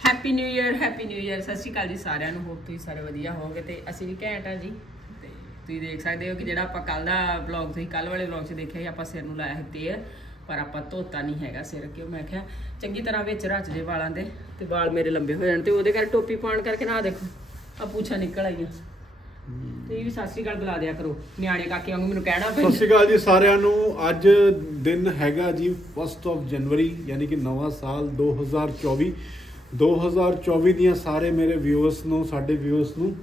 Happy new year happy new year ਸਤਿ ਸ਼੍ਰੀ ਅਕਾਲ ਜੀ ਸਾਰਿਆਂ ਨੂੰ। ਹੋਪ ਤੁਸੀਂ ਸਾਰੇ ਵਧੀਆ ਹੋਵੋਗੇ ਤੇ ਅਸੀਂ ਵੀ ਘੈਂਟ ਆ ਜੀ। ਤੇ ਤੁਸੀਂ ਦੇਖ ਸਕਦੇ ਹੋ ਕਿ ਜਿਹੜਾ ਆਪਾਂ ਕੱਲ ਦਾ ਵਲੌਗ ਤੁਸੀਂ ਕੱਲ ਵਾਲੇ ਵਲੌਗ 'ਚ ਦੇਖਿਆ ਸੀ, ਆਪਾਂ ਸਿਰ ਨੂੰ ਲਾਇਆ ਸੀ ਤੇਲ, ਪਰ ਆਪਾਂ ਧੋਤਾ ਨਹੀਂ ਹੈਗਾ ਸਿਰ, ਕਿਉਂ? ਮੈਂ ਕਿਹਾ ਚੰਗੀ ਤਰ੍ਹਾਂ ਵਿੱਚ ਰਚ ਜੇ ਵਾਲਾਂ ਦੇ ਤੇ ਵਾਲ ਮੇਰੇ ਲੰਬੇ ਹੋ ਜਾਣ ਤੇ ਉਹਦੇ ਕਰਕੇ ਟੋਪੀ ਪਾਉਣ ਕਰਕੇ ਨਾ ਦੇਖੋ ਆ ਪੂਛਾਂ ਨਿਕਲ ਆਈਆਂ। ਤੇ ਵੀ ਸਤਿ ਸ਼੍ਰੀ ਅਕਾਲ ਬੁਲਾ ਦਿਆ ਕਰੋ। ਨਿਆਣੇ ਕਾਕੇ ਵਾਂਗੂ ਮੈਨੂੰ ਕਹਿਣਾ ਸਤਿ ਸ਼੍ਰੀ ਅਕਾਲ ਜੀ ਸਾਰਿਆਂ ਨੂੰ। ਅੱਜ ਦਿਨ ਹੈਗਾ ਜੀ 1st ਆਫ ਜਨਵਰੀ ਯਾਨੀ ਕਿ ਨਵਾਂ ਸਾਲ 2024 2024 ਦੀਆਂ ਸਾਰੇ ਮੇਰੇ ਵਿਊਅਰਸ ਨੂੰ ਸਾਡੇ ਵਿਊਅਰਸ ਨੂੰ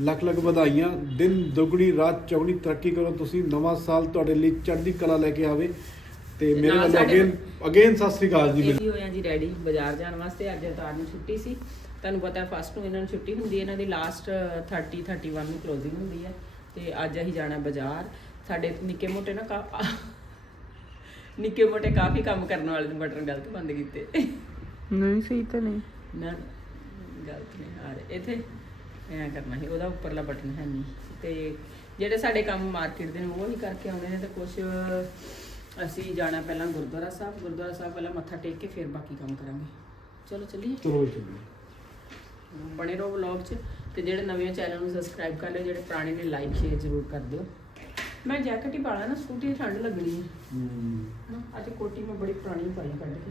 ਲੱਖ ਲੱਖ ਵਧਾਈਆਂ। ਦਿਨ ਦੁਗਣੀ ਰਾਤ ਚੌਗਣੀ। ਤਰੱਕੀ ਕਰੋ ਤੁਸੀਂ। ਨਵਾਂ ਸਾਲ ਤੁਹਾਡੇ ਲਈ ਚੜ੍ਹਦੀ ਕਲਾ ਲੈ ਕੇ ਆਵੇ। ਤੇ ਮੇਰੇ ਨਾਲ ਵੱਲੋਂ ਅਗੇਨ ਅਗੇਨ ਸਤਿ ਸ਼੍ਰੀ ਅਕਾਲ ਜੀ ਇਹ ਹੋਇਆ ਜੀ ਰੈਡੀ ਬਾਜ਼ਾਰ ਜਾਣ ਵਾਸਤੇ। ਅੱਜ ਅਵਤਾਰ ਨੂੰ ਛੁੱਟੀ ਸੀ। ਤੁਹਾਨੂੰ ਪਤਾ ਫਸਟ ਨੂੰ ਇਹਨਾਂ ਨੂੰ ਛੁੱਟੀ ਹੁੰਦੀ ਹੈ। ਇਹਨਾਂ ਦੀ ਲਾਸਟ 30 31 ਨੂੰ ਕਲੋਜ਼ਿੰਗ ਹੁੰਦੀ ਹੈ। ਤੇ ਅੱਜ ਅਸੀਂ ਜਾਣਾ ਬਾਜ਼ਾਰ। ਸਾਡੇ ਨਿੱਕੇ ਮੋਟੇ ਨਾ ਕਾ ਨਿੱਕੇ ਮੋਟੇ ਕਾਫੀ ਕੰਮ ਕਰਨ ਵਾਲੇ ਨੇ। ਬਟਨ ਗਲਤ ਬੰਦ ਕੀਤੇ। ਨਹੀਂ ਸਹੀ ਤਾਂ ਨਹੀਂ। ਨਾ ਗਲਤ ਨੇ ਆ ਰਹੇ ਇੱਥੇ ਐਂ ਕਰਨਾ ਸੀ ਉਹਦਾ ਉੱਪਰਲਾ ਬਟਨ ਹੈ ਨਹੀਂ। ਤੇ ਜਿਹੜੇ ਸਾਡੇ ਕੰਮ ਮਾਰਕੀਟ ਦੇ ਨੇ ਉਹ ਹੀ ਕਰਕੇ ਆਉਂਦੇ ਨੇ ਤੇ ਕੁਝ ਅਸੀਂ ਜਾਣਾ ਪਹਿਲਾਂ ਗੁਰਦੁਆਰਾ ਸਾਹਿਬ ਗੁਰਦੁਆਰਾ ਸਾਹਿਬ ਪਹਿਲਾਂ ਮੱਥਾ ਟੇਕ ਕੇ ਫਿਰ ਬਾਕੀ ਕੰਮ ਕਰਾਂਗੇ। ਚਲੋ ਚੱਲੀਏ। ਚਲੋ ਚਲੋ ਬਣੇ ਰਹੋ ਵਲੌਗ 'ਚ ਤੇ ਜਿਹੜੇ ਨਵੇਂ ਚੈਨਲ ਨੂੰ ਸਬਸਕ੍ਰਾਈਬ ਕਰ ਲਿਓ ਜਿਹੜੇ ਪੁਰਾਣੇ ਨੇ ਲਾਈਕ ਸ਼ੇਅਰ ਜ਼ਰੂਰ ਕਰ ਦਿਓ। ਮੈਂ ਜੈਕਟ ਹੀ ਪਾਲਾ ਨਾ ਸਕੂਟੀ 'ਚ ਠੰਡ ਲੱਗਣੀ ਹੈ। ਅੱਜ ਕੋਟੀ ਮੈਂ ਬੜੀ ਪੁਰਾਣੀ ਪਾਈ ਕੱਢ ਕੇ।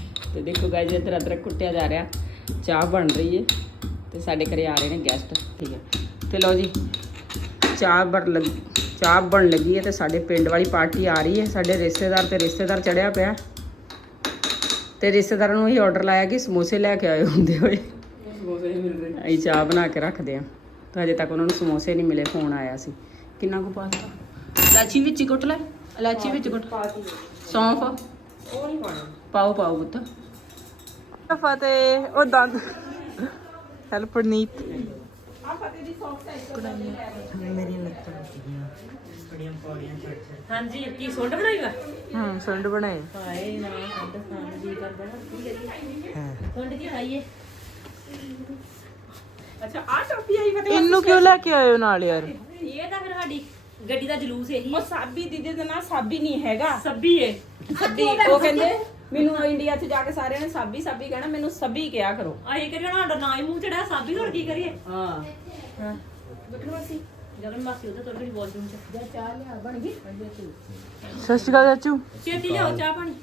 ਤੇ ਦੇਖੋ ਗਾਇਜ਼ ਇਧਰ ਅਦਰਕ ਕੁੱਟਿਆ ਜਾ ਰਿਹਾ। ਚਾਹ ਬਣ ਰਹੀ ਹੈ ਤੇ ਸਾਡੇ ਘਰੇ ਆ ਰਹੇ ਨੇ ਗੈਸਟ ਠੀਕ ਹੈ। ਤੇ ਲਓ ਜੀ ਚਾਹ ਬਣ ਲੱਗ ਚਾਹ ਬਣ ਲੱਗੀ ਹੈ ਤੇ ਸਾਡੇ ਪਿੰਡ ਵਾਲੀ ਪਾਰਟੀ ਆ ਰਹੀ ਹੈ। ਸਾਡੇ ਰਿਸ਼ਤੇਦਾਰ ਤੇ ਰਿਸ਼ਤੇਦਾਰ ਚੜਿਆ ਪਿਆ। ਤੇ ਰਿਸ਼ਤੇਦਾਰਾਂ ਨੂੰ ਇਹ ਆਰਡਰ ਲਾਇਆ ਕਿ ਸਮੋਸੇ ਲੈ ਕੇ ਆਏ ਹੁੰਦੇ ਹੋਏ। ਸਮੋਸੇ ਨਹੀਂ ਮਿਲ ਰਹੇ। ਅਸੀਂ ਚਾਹ ਬਣਾ ਕੇ ਰੱਖਦੇ ਆ ਤਾਂ ਹਜੇ ਤੱਕ ਉਹਨਾਂ ਨੂੰ ਸਮੋਸੇ ਨਹੀਂ ਮਿਲੇ ਫੋਨ ਆਇਆ ਸੀ। ਕਿੰਨਾ ਕੁ ਪਾਸਤਾ? ਇਲਾਚੀ ਵਿੱਚ ਹੀ ਕੁੱਟ ਲੈ। ਇਲਾਚੀ ਵਿੱਚ ਕੁੱਟ। ਸੌਂਫ। ਉਹ ਨਹੀਂ ਪਾਣਾ ਪਾਓ ਪਾਓ ਪੁੱਤ। ਫਤਿਹ ਉਹ ਦੰਦ। ਹੈਲਪ ਪ੍ਰਨੀਤ ਹਾਂਜੀ ਕੀ ਸੋਡਾ ਬਣਾਈ ਵਾ? ਹੂੰ ਸੰਡ ਬਣਾਏ ਹਾਏ ਨਾ ਸੋਡਾ ਖਾਣ ਦੀ ਕਰਦਾ ਨਾ ਕੀ ਕਰੀਏ? ਸੋਡਾ ਕੀ ਖਾਈਏ? ਅੱਛਾ ਆ ਟੋਪੀ ਆਈ ਫਤੇ ਇਹਨੂੰ ਕਿਉਂ ਲੈ ਕੇ ਆਇਓ ਨਾਲ ਯਾਰ? ਇਹ ਤਾਂ ਫਿਰ ਸਾਡੀ ਗੱਡੀ ਦਾ ਜਲੂਸ ਇਹੀ ਉਹ ਸਾਬੀ ਦੀਦੀ ਦਾ ਨਾਂ ਸਾਬੀ ਨਹੀਂ ਹੈਗਾ। ਸੱਬੀ ਏ। ਸੱਬੀ ਉਹ ਕਹਿੰਦੇ ਮੈਨੂੰ ਇੰਡੀਆ 'ਚ ਜਾ ਕੇ ਸਾਰਿਆਂ ਨੇ ਸਾਬੀ ਸਾਬੀ ਕਹਿਣਾ ਮੈਨੂੰ ਸਭੀ ਕਿਹਾ ਕਰੋ। ਆਹੀ ਕਰੀਏ ਨਾ ਸਾਡਾ ਨਾ ਹੀ ਮੂੰਹ ਚੜਾ ਸਾਬੀ ਹੋਰ ਕੀ ਕਰੀਏ? ਹਾਂ। ਹਾਂ। ਬਕਰ ਮਾਸੀ। ਜਗਨ ਮਾਸੀ ਉਹਦੇ ਤੋਂ ਵੀ ਬਾਥਰੂਮ ਚ। ਜਾ ਚਾਹ ਲਿਆ ਬਣ ਗਈ? ਸਤਿ ਸ਼੍ਰੀ ਅਕਾਲ ਚਾਚੂ। ਛੇਤੀ ਲਿਆਓ ਚਾਹ ਪਾਣੀ।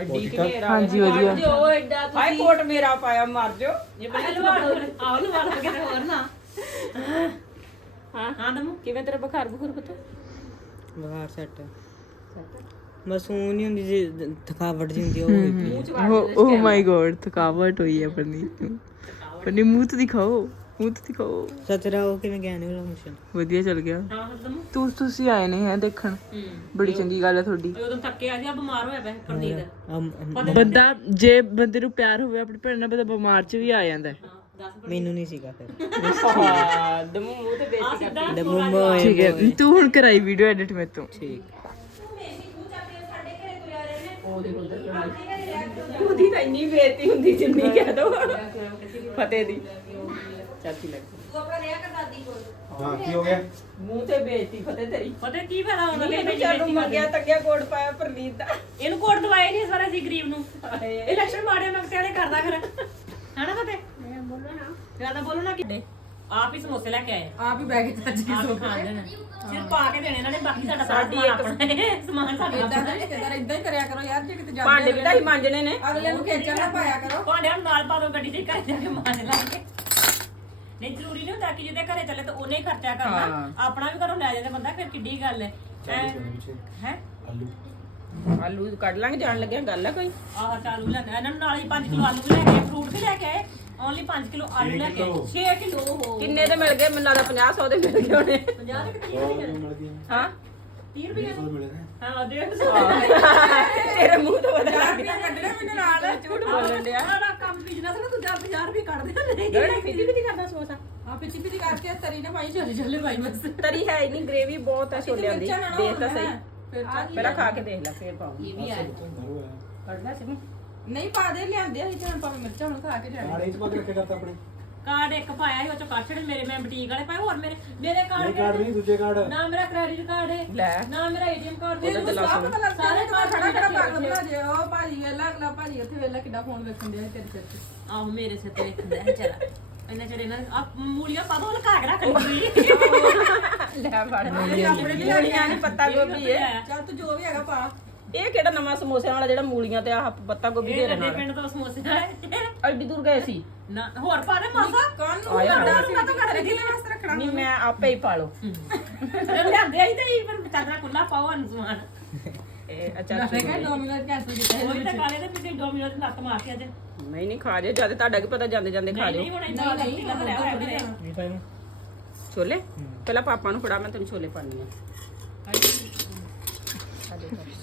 ਅੱਡੀ ਕਿਨੇਰਾ ਹਾਂਜੀ ਵਧੀਆ। ਜੋ ਐਡਾ ਹਾਏ ਕੋਟ ਮੇਰਾ ਪਾਇਆ ਮਰ ਜਾਓ ਇਹ ਲਵਾੜ ਆਹ ਲਵਾੜ ਕਿਤੇ ਹੋਰ ਨਾ। ਹਾਂ। ਹਾਂ ਦਮੂ ਕਿਵੇਂ ਤੇਰਾ ਬੁਖਾਰ ਬੁਖਾਰ ਪਤਾ ਬਾਹਰ ਸੈੱਟ ਬਸ ਉਹ ਨਹੀਂ ਹੁੰਦੀ ਜੇ ਥਕਾਵਟ ਜੀ ਹੁੰਦੀ ਆ, ਉਹ ਹੋਈ ਪਈ ਆ। ਓ ਮਾਈ ਗੋਡ ਥਕਾਵਟ ਹੋਈ ਹੈ ਪ੍ਰਨੀਤ ਨੂੰ। ਪ੍ਰਨੀਤ ਮੂੰਹ ਤੇ ਦਿਖਾਓ ਮੂੰਹ ਤੇ ਦਿਖਾਓ। ਸਤਰਾ ਉਹ ਕਿਵੇਂ ਗਿਆ ਨਹੀਂ ਉਹਦਾ ਮਿਸ਼ਨ ਵਧੀਆ ਚੱਲ ਗਿਆ। ਦਮੂ ਤੂੰ ਤੁਸੀਂ ਆਏ ਨੇ ਹੈ ਦੇਖਣ? ਬੜੀ ਚੰਗੀ ਗੱਲ ਹੈ ਤੁਹਾਡੀ। ਉਦੋਂ ਥੱਕੇ ਆ ਸੀ ਆ ਬਿਮਾਰ ਹੋਇਆ ਪਿਆ ਅਮ- ਬੰਦਾ ਜੇ ਬੰਦੇ ਨੂੰ ਪਿਆਰ ਹੋਵੇ ਆਪਣੀ ਭੈਣ ਨਾਲ ਬੰਦਾ ਬਿਮਾਰ ਚ ਵੀ ਆ ਜਾਂਦਾ ਹੈ। ਮੈਨੂੰ ਨਹੀਂ ਸੀਗਾ ਫਿਰ। ਦਮੂ ਮੂੰਹ ਤੇ ਬੇਇੱਜ਼ਤੀ ਕਰ ਡੱਬੂ ਮੋਏ ਠੀਕ ਹੈ ਤੂੰ ਹੁਣ ਕਰਾਈ ਵੀਡੀਓ ਐਡਿਟ ਮੇਰੇ ਤੋਂ। ਠੀਕ। ਉਹਦੀ ਤਾਂ ਇੰਨੀ ਬੇਇੱਜ਼ਤੀ ਹੁੰਦੀ ਜਿੰਨੀ ਕਹਿ ਦੋ। ਫਤਿਹ ਦੀ। ਚਾਚੀ ਲੱਗ ਹਾਂ। ਕੀ ਹੋ ਗਿਆ? ਮੂੰਹ ਤੇ ਬੇਇੱਜ਼ਤੀ ਫਤਿਹ ਤੇਰੀ। ਪਤਾ ਕੀ ਫਾਇਦਾ ਹੁੰਦਾ ਕਿ ਇਹਨੂੰ ਚਾਲੂ ਮੰਗਿਆ ਤੱਕਿਆ ਕੋਟ ਪਾਇਆ ਪਰਲੀਤ ਦਾ। ਇਹਨੂੰ ਕੋਟ ਦਵਾਏ ਨਹੀਂ ਸਾਰੇ ਸੀ ਗਰੀਬ ਨੂੰ। ਇਲੈਕਸ਼ਨ ਮਾੜੇ ਮੰਗਤੇ ਵਾਲੇ ਕਰਦਾ ਫਿਰ। ਹਨਾ ਫਤੇ ਮੈਂ ਬੋਲੋ ਨਾ ਜ਼ਿਆਦਾ ਬੋਲੋ ਨਾ ਕਿੱਡੇ ਆਪ ਹੀ ਸਮੋਸੇ ਲੈ ਕੇ ਆਏ ਆਪ ਹੀ ਬੈਗ ਚ ਚੱਜ ਆਪ ਹੀ ਖਾ ਦੇਣਾ ਸਿਰ ਪਾ ਕੇ ਦੇਣੇ ਇਹਨਾਂ ਨੇ ਬਾਕੀ ਸਾਡਾ ਸਾਰਾ ਸਮਾਨ ਆਪਣਾ ਹੈ, ਸਮਾਨ ਸਾਡਾ ਹੈ। ਇਦਾਂ ਹੀ ਕਰਿਆ ਕਰੋ ਯਾਰ ਜੇ ਕਿਤੇ ਜਾਂਦੇ ਭਾਂਡੇ ਵੀ ਤਾਂ ਹੀ ਮਾਂਜਣੇ ਨੇ। ਅਗਲੇ ਨੂੰ ਖੇਚਲ ਨਾ ਪਾਇਆ ਕਰੋ। ਭਾਂਡਿਆਂ ਨੂੰ ਨਾਲ ਪਾ ਦੋ ਗੱਡੀ 'ਚ ਘਰ ਜਾ ਕੇ ਮਾਰ ਲਾਂਗੇ। ਨਹੀਂ ਜ਼ਰੂਰੀ ਨਹੀਂ ਹੁੰਦਾ ਕਿ ਜਿਹਦੇ ਘਰੇ ਚੱਲੇ ਤਾਂ ਉਹਨੇ ਹੀ ਖਰਚਾ ਕਰਨਾ। ਆਪਣਾ ਵੀ ਘਰੋਂ ਲੈ ਜਾਂਦੇ ਬੰਦਾ ਫਿਰ ਕਿੱਡੀ ਗੱਲ ਹੈ। ਹੈ? ਆਲੂ। ਆਲੂ ਕੱਢ ਲਾਂਗੇ ਜਾਣ ਲੱਗਿਆ ਗੱਲ ਆ ਕੋਈ? ਆਹ ਚਾਲੂ ਲੈ ਇਹਨਾਂ ਨੂੰ ਨਾਲ ਹੀ 5 ਕਿਲੋ ਆਲੂ ਵੀ ਲੈ ਕੇ ਫਰੂਟ ਵੀ ਲੈ ਕੇ ਆਏ। ਓਨਲੀ 5 ਕਿਲੋ ਆਲੂ ਲੈ ਕੇ ਆਏ 6 ਕਿਲੋ ਹੋ ਕਿੰਨੇ ਦੇ ਮਿਲ ਗਏ? ਮੈਨੂੰ ਲੱਗਦਾ 50 100 ਦੇ ਮਿਲ ਗਏ ਹੋਣੇ। 50 ਦੇ ਕਿੰਨੇ ਹਾਂ। 30 ਰੁਪਏ ਹਾਂ ਦੇ। ਤੇਰੇ ਮੂੰਹ ਤੋਂ ਲੱਗ ਗਿਆ। ਬੋਲਣ ਡਿਆ। ਸਾਡਾ ਕੰਮ ਬਿਜ਼ਨਸ ਨਾ ਦੂਜਾ 50 ਰੁਪਏ ਕੱਢ ਦੇ ਨਹੀਂ। ਜਿਹੜਾ ਫਿੱਦੀ ਫਿੱਦੀ ਕਰਦਾ ਸਮੋਸਾ? ਆ ਪਿੱਛੇ ਪਿੱਛੇ ਕਰਕੇ ਤਰੀ ਨਾ ਪਾਈ ਚੱਲੇ ਚੱਲੇ ਪਾਈ ਬਸ। ਤਰੀ ਹੈ ਹੀ ਨਹੀਂ ਗ੍ਰੇਵੀ ਬਹੁਤ ਹੈ ਛੋਲਿਆਂ ਦੀ। ਦੇਖ ਤਾਂ ਸਹੀ। ਫਿਰ ਪਹਿਲਾਂ ਖਾ ਕੇ ਦੇਖ ਲੈ ਫੇਰ ਪਾਉਂਗੀ। ਇਹ ਵੀ ਆ। ਕੱਢਣਾ ਸਿਮੂ। ਨਹੀਂ ਪਾ ਦੇ ਲਿਆਂਦੇ ਅਸੀਂ ਤਾਂ ਭਾਵੇਂ ਮਿਰਚਾਂ ਹੁਣ ਖਾ ਕੇ ਜਾਣੇ। ਆੜੇ ਚ ਪਾ ਕੇ ਰੱਖਿਆ ਕਰਤਾ ਆਪਣੇ। ਕਾਰਡ ਇੱਕ ਪਾਇਆ ਸੀ ਉਹ ਚੋਂ ਕੱਢ ਛੜੇ ਮੇਰੇ ਮੈਂ ਬੁਟੀਕ ਵਾਲੇ ਪਾਏ ਹੋਰ ਮੇਰੇ ਮੇਰੇ ਕਾਰਡ ਕਾਰਡ ਨਹੀਂ ਦੂਜੇ ਕਾਰਡ। ਨਾ ਮੇਰਾ ਕ੍ਰੈਡਿਟ ਕਾਰਡ ਹੈ ਲੈ। ਨਾ ਮੇਰਾ ਏਟੀਐਮ ਕਾਰਡ ਉਹਦਾ ਤੇ ਲਾ ਸੁਣ। ਸਾਰੇ ਕਾਰਡ ਖੜਾ ਖੜਾ ਪਾਗਲ ਬਣਾ ਜੇ ਉਹ ਭਾਜੀ ਵੇਲਾ ਅਗਲਾ ਭਾਜੀ ਉੱਥੇ ਵੇਲਾ ਕਿੱਡਾ ਫੋਨ ਵੇਖਣ ਡਿਆ ਤੇਰੇ ਸਿਰ ਤੇ। ਆਹੋ ਮੇਰੇ ਸਿਰ ਤੇ ਵੇਖਦਾ ਹੈ ਵਿਚਾਰਾ। ਇੰਨਾ ਚਿਰ ਇਹਨਾਂ ਨੇ ਆ ਮੂਲੀਆਂ ਪਾ ਦੋ ਲਗਾ ਕੇ ਰੱਖ ਲਈ। ਲੈ ਫੜ। ਮੂਲੀਆਂ ਨਹੀਂ ਪੱਤਾ ਗੋਭੀ ਹੈ ਚੱਲ ਤੂੰ ਜੋ ਵੀ ਹੈਗਾ ਪਾ। ਇਹ ਕਿਹੜਾ ਨਵਾਂ ਸਮੋਸਿਆਂ ਵਾਲਾ ਜਿਹੜਾ ਮੂਲੀਆਂ ਤੇ ਆਹ ਪੱਤਾ ਗੋਭੀ ਦੇ ਇਹ ਰਹੇ ਗੱਡੇ ਨਾਲ ਪਿੰਡ ਤੋਂ ਸਮੋਸੇ ਆਏ ਐਡੀ ਦੂਰ ਗਏ ਸੀ। ਨਾ ਹੋਰ ਪਾ ਦੇ ਮਾਸਾ। ਕੰਨ ਨੂੰ ਆਇਆ ਲੜਾ ਨੂੰ ਕਾਹਤੋਂ ਕਰ ਰਹੀ ਹੈ? ਵਾਸਤੇ ਰੱਖਣਾ ਨਹੀਂ ਮੈਂ ਆਪੇ ਹੀ ਪਾ ਲਓ। ਲਿਆਂਦੇ ਆਈ ਤੇ ਹੀ ਪਰ ਚਾਦਰਾ ਕੁੱਲਾ ਪਾਓ ਹਨ ਸਮਾਨ। ਇਹ ਅੱਛਾ ਮੈਂ ਕਿਹਾ ਡੋਮੀਨੋਜ਼ ਕੈਂਸਲ ਕੀਤਾ ਉਹੀ ਤਾਂ ਕਾਲੇ ਦੇ ਪਿੱਛੇ ਡੋਮੀਨੋ ਦੀ ਲੱਤ ਮਾਰ ਕੇ ਅੱਜ। ਨਹੀਂ ਨਹੀਂ ਖਾ ਜਿਓ ਜਦ ਤੁਹਾਡਾ ਕੀ ਪਤਾ ਜਾਂਦੇ ਜਾਂਦੇ ਖਾ ਨਹੀਂ ਜਿਓ ਹੁਣ ਇੰਨਾ ਨਹੀਂ ਲੱਗ ਰਿਹਾ ਹੋਇਆ ਮੇਰੇ ਛੋਲੇ? ਪਹਿਲਾਂ ਪਾਪਾ ਨੂੰ ਫੜਾ ਮੈਂ ਤੈਨੂੰ ਛੋਲੇ ਪਾਣੀ ਆ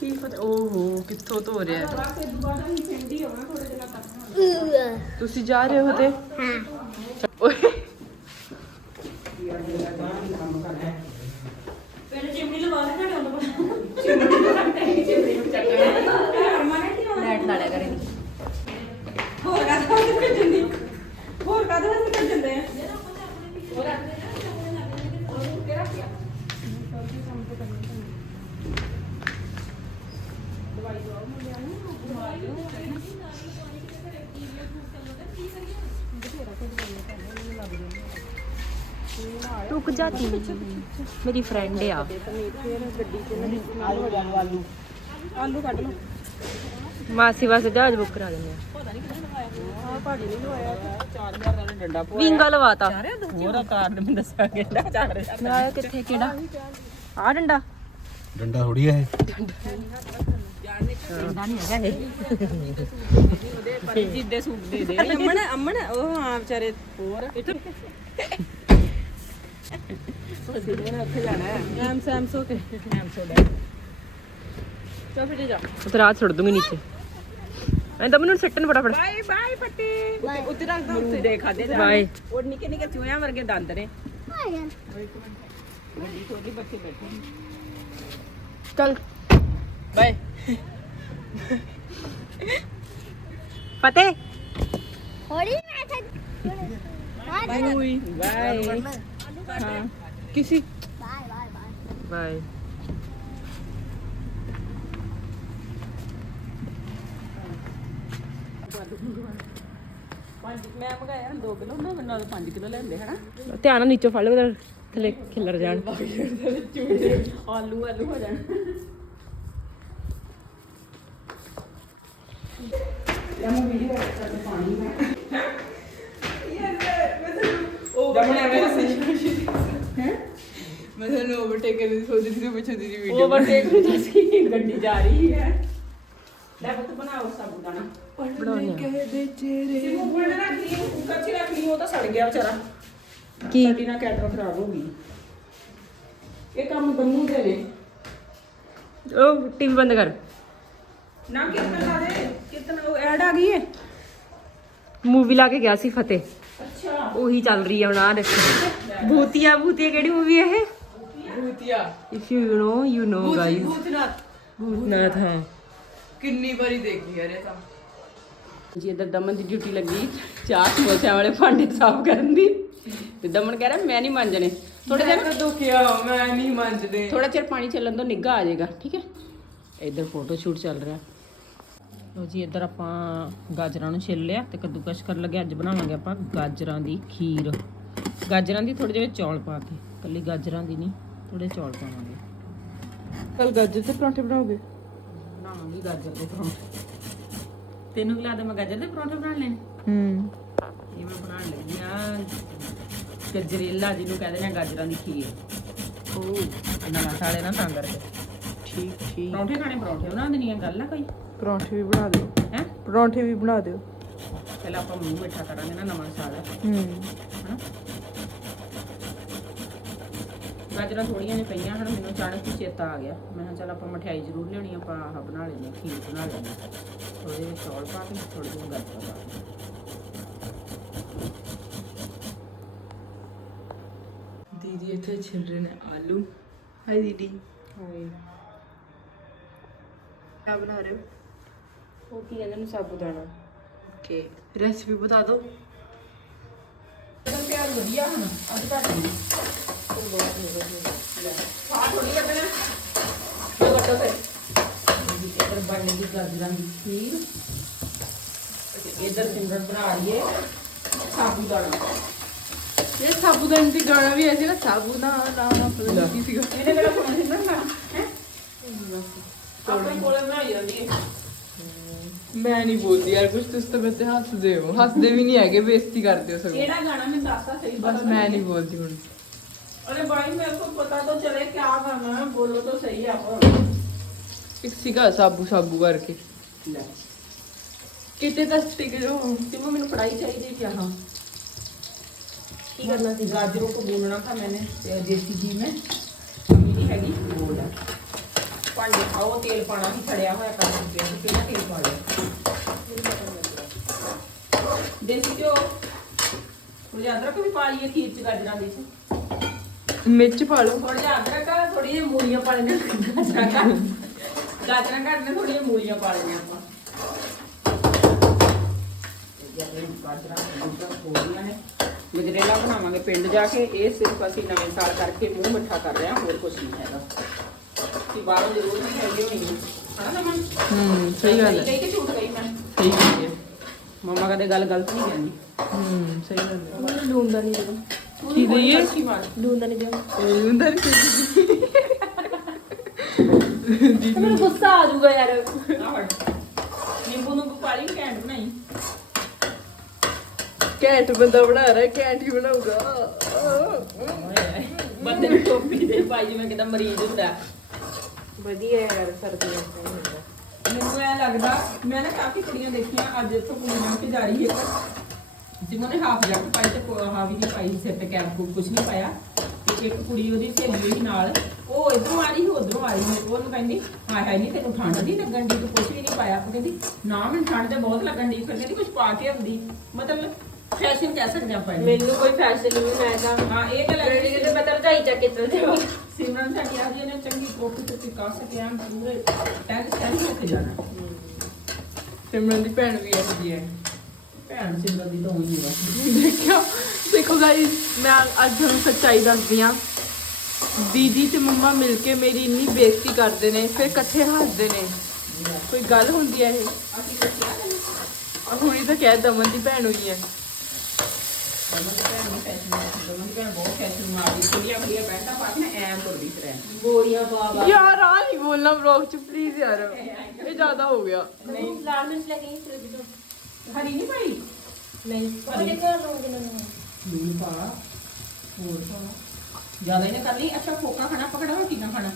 ਕੀ ਪਤਾ? ਓਹੋ ਕਿੱਥੋਂ ਧੋ ਰਿਹਾ ਹੈ? ਤੁਸੀਂ ਜਾ ਰਹੇ ਹੋ ਤੇ ਹਾਂ। ਓਏ ਪਹਿਲੇ ਚਿਮਨੀ ਲਵਾ ਦੇ ਘੜੇ ਹੁੰਦਾ ਹੋਰ ਕਾਹਦੇ ਵਾਸਤੇ ਭੇਜਣ ਦੀ ਹੋਰ ਕਾਹਦੇ ਵਾਸਤੇ ਭੇਜਣ ਦੇ ਰੁਕ ਜਾ ਤੀ। ਮੇਰੀ ਫਰੈਂਡ ਆ। ਮਾਸੀ ਵਾਸਤੇ ਜਹਾਜ਼ ਬੁੱਕ ਕਰਾ ਦਿੰਦੇ ਆ। ਵਿੰਗਾ ਲਵਾਤਾ। ਉਹਦਾ ਕਾਰਨ ਮੈਂ ਦੱਸਾਂ ਕਿੰਨਾ 4000 ਮੈਂ ਆਇਆ ਕਿੱਥੇ ਕਿਹੜਾ? ਆ ਡੰਡਾ। ਡੰਡਾ ਥੋੜੀ ਹੈ ਡੰਡਾ ਨਹੀਂ ਹੈਗਾ ਇਹ। ਜਿੱਦੇ ਸੂਟ ਦੇ ਦੇ। ਅਮਨ ਉਹ ਹਾਂ ਵਿਚਾਰੇ ਹੋਰ। ਅਸੀਂ ਜਿਹੜਾ ਉੱਥੇ ਜਾਣਾ ਹੈ। ਐਮ ਸੈਮਸ ਹੋ ਕੇ ਐਮ ਸੋ ਲੈ ਚਲ ਫਿਰ ਜਾ। ਉਤਰਾ ਹੱਥ ਛੱਡ ਦੂੰਗੀ ਨੀਚੇ। ਐਂ ਤਾਂ ਮੈਨੂੰ ਸੱਟਣ ਫਟਾਫਟ। ਬਾਏ ਬਾਏ ਪੱਟੀ। ਉੱਤੇ ਉੱਤੇ ਰੱਖ ਦਾ ਉੱਤੇ ਦੇਖਾ ਦੇ ਬਾਏ ਉਹ ਨਿੱਕੇ ਨਿੱਕੇ ਚੂਹਿਆਂ ਵਰਗੇ ਦੰਦ ਨੇ। ਵੱਡੀ ਛੋਟੀ ਬੱਚੇ ਬੈਠੇ ਨੇ। ਚੱਲ। ਬਾਏ ਫਤਿਹ। ਹੋਲੀ ਮੈਥਡ ਬਾਏ ਬਾਏ ਹਾਂ। ਕਿਸੇ ਬਾਏ ਪੰਜ ਮੈਂ ਮੰਗਾਇਆ 2 ਕਿਲੋ ਨਾ ਮੈਨੂੰ ਨਾਲ 5 ਕਿਲੋ ਲੈਂਦੇ ਹਨਾ? ਧਿਆਨ ਨਾਲ ਨੀਚੋਂ ਫੜ ਲਓ ਥੱਲੇ ਖਿਲਰ ਜਾਣ। ਆਲੂ ਆਲੂ ਹੋ ਜਾਣ। मैं ਤੁਹਾਨੂੰ ਓਵਰਟੇਕ ਕਰਨ ਦੀ ਸੋਚਦੀ ਸੀ ਪਿੱਛੇ ਦੀ ਵੀਡੀਓ ਓਵਰਟੇਕ ਨੂੰ ਦੱਸ ਕੀ ਗੱਡੀ ਜਾ ਰਹੀ ਹੈ। ਲੈ ਬਤ ਬਣਾਓ ਸਾਬੂਦਾਨਾ ਬਣਾਉਣੀ ਸਿਮੂ ਬਣਾ ਰੱਖ ਕੁੱਕਰ 'ਚ ਰੱਖ ਲਈ ਉਹ ਤਾਂ ਸੜ ਗਿਆ ਵਿਚਾਰਾ। ਕੀ? ਸਾਡੀ ਨਾ ਕੈਟਰ ਖਰਾਬ ਹੋ ਗਈ। ਇਹ ਕੰਮ ਬੰਨੂ ਦੇ ਨੇ। ਉਹ ਟੀਵੀ ਬੰਦ ਕਰ। ਨਾ ਕਿਤਨ ਲਾ ਦੇ ਕਿਤਨ ਉਹ ਐਡ ਆ ਗਈ ਹੈ ਮੂਵੀ ਲਾ ਕੇ ਗਿਆ ਸੀ ਫਤਿਹ। ਅੱਛਾ। ਉਹੀ ਚੱਲ ਰਹੀ ਹੈ ਹੁਣ ਆ ਦੇਖੋ। ਭੂਤੀਆ ਭੂਤੀਆ ਕਿਹੜੀ ਮੂਵੀ ਹੈ ਇਹ? ਭੂਤੀਆ if you know you know guys Bhoothnath Bhoothnath ਹਾਂ। ਕਿੰਨੀ ਵਾਰੀ ਦੇਖੀ ਯਾਰ ਇਹ ਤਾਂ। ਜੀ ਇੱਧਰ ਦਮਨ ਦੀ ਡਿਊਟੀ ਲੱਗੀ ਚਾਹ ਸਮੋਸਿਆਂ ਵਾਲੇ ਭਾਂਡੇ ਸਾਫ਼ ਕਰਨ ਦੀ। ਤੇ ਦਮਨ ਕਹਿ ਰਿਹਾ ਮੈਂ ਨਹੀਂ ਮਾਂਜਣੇ। ਥੋੜੇ ਜਿਹਾ ਕਦੋਂ ਕਿਹਾ ਮੈਂ ਨਹੀਂ ਮੰਨਦੇ ਥੋੜਾ ਚਿਰ ਪਾਣੀ ਚੱਲਣ ਤੋਂ ਨਿੱਘਾ ਆ ਜਾਏਗਾ ਠੀਕ ਹੈ? ਇੱਧਰ ਫੋਟੋ ਸ਼ੂਟ ਚੱਲ ਰਿਹਾ। ਲੋ ਜੀ ਇੱਧਰ ਆਪਾਂ ਗਾਜਰਾਂ ਨੂੰ ਛਿੱਲ ਲਿਆ ਤੇ ਕੱਦੂਕਸ਼ ਕਰਨ ਲੱਗੇ ਅੱਜ ਬਣਾਵਾਂਗੇ ਆਪਾਂ ਗਾਜਰਾਂ ਦੀ ਖੀਰ। ਗਾਜਰਾਂ ਦੀ ਥੋੜੇ ਜਿਹੇ ਚੌਲ ਪਾ ਕੇ ਕੱਲੀ ਗਾਜਰਾਂ ਦੀ ਨਹੀਂ। ਥੋੜੇ ਚੌਲ ਪਾਵਾਂਗੇ। ਕੱਲ ਗਾਜਰ ਦੇ ਪਰੌਂਠੇ ਬਣਾਓਗੇ? ਬਣਾਵਾਂਗੀ ਗਾਜਰ ਦੇ ਪਰੌਂਠੇ। ਤੈਨੂੰ ਕੀ ਲੱਗਦਾ ਮੈਂ ਗਾਜਰ ਦੇ ਪਰੌਂਠੇ ਬਣਾ ਲੈਣੇ? ਹੂੰ। ਇਹ ਮੈਂ ਬਣਾ ਬਣਾਉਣੀਆਂ ਗਜਰੇਲਾ ਜਿਹਨੂੰ ਕਹਿੰਦੇ ਨੇ ਗਾਜਰਾਂ ਦੀ ਖੀਰ। ਓ। ਨਵਾਂ ਸਾਲੇ ਨਾ ਤਾਂ ਕਰਕੇ। ਠੀਕ ਠੀਕ। ਪਰੌਂਠੇ ਖਾਣੇ ਪਰੌਂਠੇ ਬਣਾ ਦੇਣੀਆਂ ਗੱਲ ਆ ਕੋਈ? ਪਰੌਂਠੇ ਵੀ ਬਣਾ ਦਿਓ। ਹੈ? ਪਰੌਂਠੇ ਵੀ ਬਣਾ ਦਿਓ। ਪਹਿਲਾਂ ਆਪਾਂ ਮੂੰਹ ਮਿੱਠਾ ਕਰਾਂਗੇ ਨਾ ਨਵਾਂ ਸਾਲ ਹੈ ਹੂੰ। ਹਨਾ? ਗਾਜਰਾਂ ਥੋੜੀਆਂ ਜਿਹੀਆਂ ਪਈਆਂ ਹਨ ਮੈਨੂੰ ਅਚਾਨਕ ਹੀ ਚੇਤਾ ਆ ਗਿਆ। ਮੈਂ ਕਿਹਾ ਚੱਲ ਆਪਾਂ ਮਠਿਆਈ ਜ਼ਰੂਰ ਲਿਆਉਣੀ ਆਪਾਂ ਆਹ ਬਣਾ ਲੈਂਦੇ ਹਾਂ, ਖੀਰ ਬਣਾ ਲੈਂਦੇ ਹਾਂ। ਥੋੜੇ ਜਿਹੇ ਚੌਲ ਪਾ ਕੇ ਥੋੜੇ ਜਿਹੇ ਗਾਜਰਾਂ ਪਾ ਕੇ ਦੀਦੀ ਇੱਥੇ ਛਿਲ ਰਹੇ ਨੇ ਆਲੂ। ਹਾਈ ਦੀਦੀ। ਹਾਈ ਕੀ ਬਣਾ ਰਹੇ ਹੋ? ਉਹ ਕੀ ਕਹਿੰਦੇ ਨੇ ਸਾਬੂਦਾਨਾ ਓਕੇ ਰੈਸਿਪੀ ਬਤਾ ਦਿਓ। ਇਹਦਾ ਪਿਆਰ ਵਧੀਆ ਹੁਣ ਅੱਜ ਘੱਟ ਥੋੜੀ ਲੱਗਣਾ ਲੋ ਕੱਟੋ ਫਿਰ ਇਧਰ ਬਣ ਗਈ ਗਾਜਰਾਂ ਦੀ ਖੀਰ ਤੇ ਇਧਰ ਸਿਮਰਨ ਬਣਾ ਲਈਏ ਸਾਬੂਦਾਨਾ ਇਹ ਸਾਬੂਦਾਨੇ ਦੀ ਗਾਣਾ ਵੀ ਐਸੀ ਨਾ ਸਾਬੂਦਾਨਾ ਪਤਾ ਨਹੀਂ ਕੀ ਸੀਗਾ ਇਹਨੇ ਕਿਹੜਾ ਸੁਣਿਆ ਸਿਮਰਨ ਦਾ ਹੈ? ਆਪਣੇ ਕੋਲੇ ਬਣਾਈ ਜਾਂਦੀ ਹੈ। ਮੈਂ ਨਹੀਂ ਬੋਲਦੀ ਯਾਰ ਕੁਝ ਤੁਸੀਂ ਤਾਂ ਵੈਸੇ ਹੱਸਦੇ ਹੋ। ਹੱਸਦੇ ਵੀ ਨਹੀਂ ਹੈਗੇ ਬੇਇੱਜ਼ਤੀ ਕਰਦੇ ਹੋ ਸਗੋਂ। ਕਿਹੜਾ ਗਾਣਾ ਮੈਂ ਦੱਸਦਾ ਸਹੀ ਬਸ ਮੈਂ ਨਹੀਂ ਬੋਲਦੀ ਹੁਣ। अरे भाई मेरे को पता तो चले क्या खाना है। बोलो तो सही आप इसी का साबू साबू करके। कितने तक टिक जो क्योंकि मैंने पढ़ाई चाहिए क्या हाँ की करना सी गाजरों को भूनना था मैंने देसी घी में। मेरी हैगी गोल है भांडे खाओ तेल पाना ही खड़िया होया कर सकते हो। कितना तेल पा लिया देसी घ्यो तो, मुझे अदरक भी पा लिए खीर च गाजर ਮਿਰਚ ਪਾ ਲਓ। ਥੋੜਾ ਜਿਹਾ ਅਦਰਕ ਥੋੜੀ ਜਿਹੀ ਮੂਲੀਆਂ ਪਾ ਲੈਣੀਆਂ ਗਾਜਰਾਂ ਘੱਟ ਗਾਜਰਾਂ ਨੇ ਥੋੜੀਆਂ ਮੂਲੀਆਂ ਪਾ ਲੈਣੀਆਂ ਆਪਾਂ। ਗਜਰੇਲਾ ਬਣਾਵਾਂਗੇ ਪਿੰਡ ਜਾ ਕੇ। ਇਹ ਸਿਰਫ ਅਸੀਂ ਨਵੇਂ ਸਾਲ ਕਰਕੇ ਮੂੰਹ ਮਿੱਠਾ ਕਰ ਰਹੇ ਹਾਂ ਹੋਰ ਕੁਝ ਨਹੀਂ ਹੈਗਾ। ਕਿ ਬਾਹਰੋਂ ਜ਼ਰੂਰ ਨਹੀਂ ਖਾਈ ਹੋਣੀ ਹਾਂ ਨਾ ਮਨ ਹੂੰ ਸਹੀ ਗੱਲ ਹੈ। ਕਹੀ ਕਿ ਝੂਠ ਕਹੀ ਮੈਂ? ਸਹੀ ਗੱਲ ਹੈ। ਮਮਾ ਕਦੇ ਗੱਲ ਗਲਤ ਨਹੀਂ ਕਹਿੰਦੀ। ਹੂੰ ਸਹੀ ਗੱਲ ਹੈ। ਲੂਣ ਦਾ ਨਹੀਂ ਦਿਓ ਦਾ ਨਹੀਂ ਦਿਓ ਇਹ ਹੁੰਦਾ ਨਹੀਂ ਮੈਨੂੰ ਗੁੱਸਾ ਆ ਜਾਊਗਾ ਯਾਰ। ਨਿੰਬੂ ਨੂੰ ਪਾਲੀ ਕੈਂਡ ਬਣਾਈ। ਕੈਟ ਬੰਦਾ ਬਣਾ ਰਿਹਾ ਕੈਟ ਹੀ ਬਣਾਊਗਾ। ਬੰਦੇ ਨੂੰ ਟੋਪੀ ਦੇ ਪਾਈ ਜਿਵੇਂ ਕਿਦਾਂ ਮਰੀਜ਼ ਹੁੰਦਾ। ਵਧੀਆ ਯਾਰ ਸਰਦੀਆਂ ਚ ਹੁੰਦਾ। ਮੈਨੂੰ ਐ ਲੱਗਦਾ ਮੈਂ ਨਾ ਕਾਫੀ ਕੁੜੀਆਂ ਦੇਖੀਆਂ ਅੱਜ ਇੱਥੋਂ ਕੁੜੀ ਨਾਲ ਕੇ ਜਾ ਰਹੀ ਹੈ। ਨੇ ਹਾਫ ਜੈਕਟ ਪਾਈ ਤੇ ਹਾਫ ਹੀ ਪਾਈ ਸਿਰ ਤੇ ਕੈਪ ਕੂਪ ਕੁਝ ਨਹੀਂ ਪਾਇਆ। ਤੇ ਇੱਕ ਕੁੜੀ ਉਹਦੀ ਸਹੇਲੀ ਸੀ ਨਾਲ ਉਹ ਇਧਰੋਂ ਆ ਰਹੀ ਉਧਰੋਂ ਆ ਰਹੀ। ਉਹਨੂੰ ਕਹਿੰਦੀ ਹਾਏ ਹਾਏ ਨਹੀਂ ਤੈਨੂੰ ਠੰਡ ਨਹੀਂ ਲੱਗਣ ਦੀ ਤੂੰ ਕੁਝ ਵੀ ਨਹੀਂ ਪਾਇਆ। ਉਹ ਕਹਿੰਦੀ ਨਾ ਮੈਨੂੰ ਠੰਡ ਤੇ ਬਹੁਤ ਲੱਗਣ ਦੀ ਫਿਰ ਕਹਿੰਦੀ ਕੁਝ ਪਾ ਕੇ ਆਉਂਦੀ। ਮਤਲਬ ਫੈਸ਼ਨ ਕਹਿ ਸਕਦੇ ਆਪਾਂ ਇਹਨੂੰ। ਮੈਨੂੰ ਕੋਈ ਫੈਸ਼ਨ ਨਹੀਂ ਮੈਂ ਤਾਂ ਹਾਂ ਇਹ ਗੱਲ ਹੈ ਰੈਡੀ ਕਿਤੇ ਮੈਂ ਤਾਂ ਰਜਾਈ ਚੱਕ ਕੇ ਚਲ ਜਾਵਾਂ ਸਿਮਰਨ ਸਾਡੀ ਆ ਜੀ ਨੇ ਚੰਗੀ ਕੋਠੀ ਤੇ ਟਿਕਾ ਸਕਿਆ ਪੂਰੇ ਟੈਂਕ ਟੈਂਕ ਹੋ ਕੇ ਜਾਣਾ ਸਿਮਰਨ ਦੀ ਭੈਣ ਵੀ ਐਸੀ ਹੈ। ਭੈਣ ਸਿਮਰਨ ਦੀ ਤਾਂ ਹੋਈ ਹੈ ਬਸ ਦੇਖਿਓ ਦੇਖੋ ਗਾਇਸ ਮੈਂ ਅੱਜ ਤੁਹਾਨੂੰ ਸੱਚਾਈ ਦੱਸਦੀ ਹਾਂ। ਦੀਦੀ ਤੇ ਮੰਮਾ ਮਿਲ ਕੇ ਮੇਰੀ ਇੰਨੀ ਬੇਇੱਜ਼ਤੀ ਕਰਦੇ ਨੇ ਫਿਰ ਇਕੱਠੇ ਹੱਸਦੇ ਨੇ। ਕੋਈ ਗੱਲ ਹੁੰਦੀ ਹੈ ਇਹ? ਆ ਹੁਣੀ ਤਾਂ ਕਹਿ ਦਮਨ ਦੀ ਭੈਣ ਹੋਈ ਹੈ। ਦਮਨ ਦੀ ਭੈਣ ਨਹੀਂ ਫੈਸ਼ਨ ਦਮਨ ਦੀ ਭੈਣ ਬਹੁਤ ਫੈਸ਼ਨ ਮਾਰਦੀ ਕੁੜੀਆਂ ਕੁੜੀਆਂ ਪੈਂਟਾਂ ਪਾ ਕੇ ਨਾ ਐਂ ਤੁਰਦੀ ਫਿਰ ਐਂ ਗੋਰੀਆਂ ਪਾ ਪਾ। ਯਾਰ ਆ ਨਹੀਂ ਬੋਲਣਾ ਵਲੌਗ ਚ ਪਲੀਜ਼ ਯਾਰ। ਇਹ ਜ਼ਿਆਦਾ ਹੋ ਗਿਆ। ਨਹੀਂ ਲਾਲ ਮਿਰਚ ਲੈ ਕੇ ਆਈ ਫਿਰ ਹਰੀ ਨਹੀਂ ਪਾਈ ਨਹੀਂ ਪਰ ਕਿੱਥੇ ਲੂਣ ਕਿੰਨਾ ਨਹੀਂ ਨਹੀਂ ਪਾ ਹੋਰ ਪਾ ਜ਼ਿਆਦਾ ਹੀ ਨਾ ਕਰ ਲਈ। ਅੱਛਾ ਫੋਕਾ ਖਾਣਾ ਪਕੜਾ ਰੋਟੀ ਨਾ ਖਾਣਾ?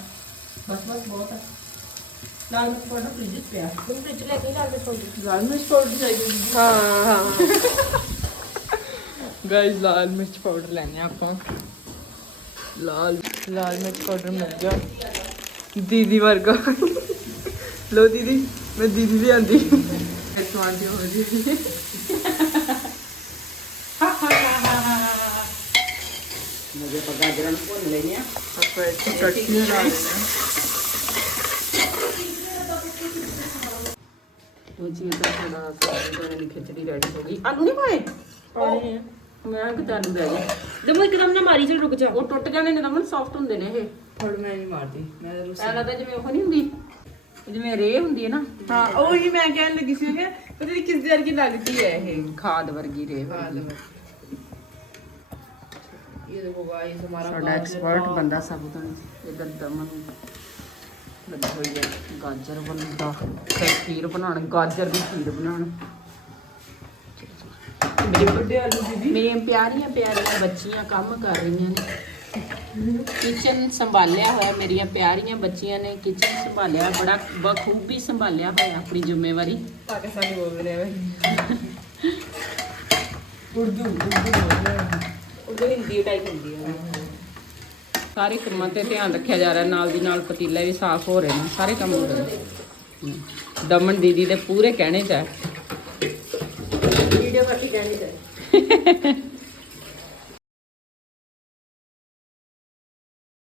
ਬਸ ਬਸ ਬਹੁਤ ਹੈ ਲਾਲ ਮਿਰਚ ਪਾਉਣਾ ਫ੍ਰਿਜ 'ਚ ਪਿਆ। ਮੈਂ ਫ੍ਰਿਜ ਲੈ ਕੇ ਲਾਲ ਮਿਰਚ ਪਾਊਡਰ ਲਾਲ ਮਿਰਚ ਪਾਊਡਰ ਚਾਹੀਦੀ ਹਾਂ ਹਾਂ। ਗਾਇਸ ਲਾਲ ਮਿਰਚ ਪਾਊਡਰ ਲੈਣੇ ਆ ਆਪਾਂ। ਲਾਲ ਲਾਲ ਮਿਰਚ ਪਾਊਡਰ ਮਿਲ ਗਿਆ। ਦੀਦੀ ਵਰਗਾ। ਲੋ ਦੀਦੀ ਮੈਂ ਦੀਦੀ ਦੀ ਆਂਦੀ। ਉਹ ਜੀ ਦੀ ਖਿਚੜੀ ਰੈਡੀ ਹੋ ਗਈ। ਆਲੂ ਨਹੀਂ ਪਾਏ? ਪਾਏ ਮੈਂ ਕਿ ਆਲੂ ਰਹਿ ਗਏ ਦਮੋ ਇੱਕਦਮ ਨਾ ਮਾਰੀ ਚਲ ਰੁਕ ਜਾ। ਉਹ ਟੁੱਟ ਜਾਂਦੇ ਨੇ ਤਾਂ ਸੌਫਟ ਹੁੰਦੇ ਨੇ ਇਹ। ਥੋੜਾ ਮੈਂ ਨਹੀਂ ਮਾਰਦੀ। ਮੈਂ ਐ ਲੱਗਦਾ ਜਿਵੇਂ ਉਹ ਨਹੀਂ ਹੁੰਦੀ। ਜਿਵੇਂ ਰੇ ਹੁੰਦੀ ਹੈ ਨਾ। ਹਾਂ ਉਹੀ ਮੈਂ ਕਹਿਣ ਲੱਗੀ ਸੀ ਕਿ ਪਤਾ ਨਹੀਂ ਕਿਸ ਦੇ ਵਰਗੀ ਲੱਗਦੀ ਹੈ ਇਹ। ਖਾਦ ਵਰਗੀ ਰੇ ਵਰਗੀ। ਇਹ ਦੇਖੋ ਗਾਇਸ ਹਮਾਰਾ ਸਾਡਾ ਐਕਸਪਰਟ ਬੰਦਾ ਸਾਬੂਤਨ ਇਧਰ ਦਮਨ ਲੱਗੀ ਹੋਈ ਹੈ। ਗਾਜਰ ਬੰਦਾ ਖੀਰ ਬਣਾਉਣ ਗਾਜਰ ਦੀ ਖੀਰ ਬਣਾਉਣ। ਮੇਰੇ ਵੱਡੇ ਆਲੂ ਦੀਦੀ ਮੇਰੀਆਂ ਪਿਆਰੀਆਂ ਪਿਆਰੀਆਂ ਬੱਚੀਆਂ ਕੰਮ ਕਰ ਰਹੀਆਂ ਨੇ। ਕਿਚਨ ਸੰਭਾਲਿਆ ਹੋਇਆ ਮੇਰੀਆਂ ਪਿਆਰੀਆਂ ਬੱਚੀਆਂ ਨੇ ਕਿਚਨ ਸੰਭਾਲਿਆ ਬੜਾ ਬਖੂਬੀ ਸੰਭਾਲਿਆ ਹੋਇਆ ਆਪਣੀ ਜ਼ਿੰਮੇਵਾਰੀ। ਪਾਕਿਸਤਾਨੀ ਬੋਲ ਰਹੇ ਵੇ ਉਦੋਂ ਹਿੰਦੀ ਟਾਈਪ ਹੁੰਦੀ ਹੈ ਸਾਰੇ ਕੰਮਾਂ ਤੇ ਧਿਆਨ ਰੱਖਿਆ ਜਾ ਰਿਹਾ ਨਾਲ ਦੀ ਨਾਲ ਪਤੀਲੇ ਵੀ ਸਾਫ਼ ਹੋ ਰਹੇ ਨੇ ਸਾਰੇ ਕੰਮ ਹੋ ਰਹੇ ਨੇ। ਦਮਨ ਦੀਦੀ ਦੇ ਪੂਰੇ ਕਹਿਣੇ ਚ ਹੈ। ਵੀਡੀਓ ਕਰਕੇ ਕਹਿਣੀ ਚਾਹੀਦੀ।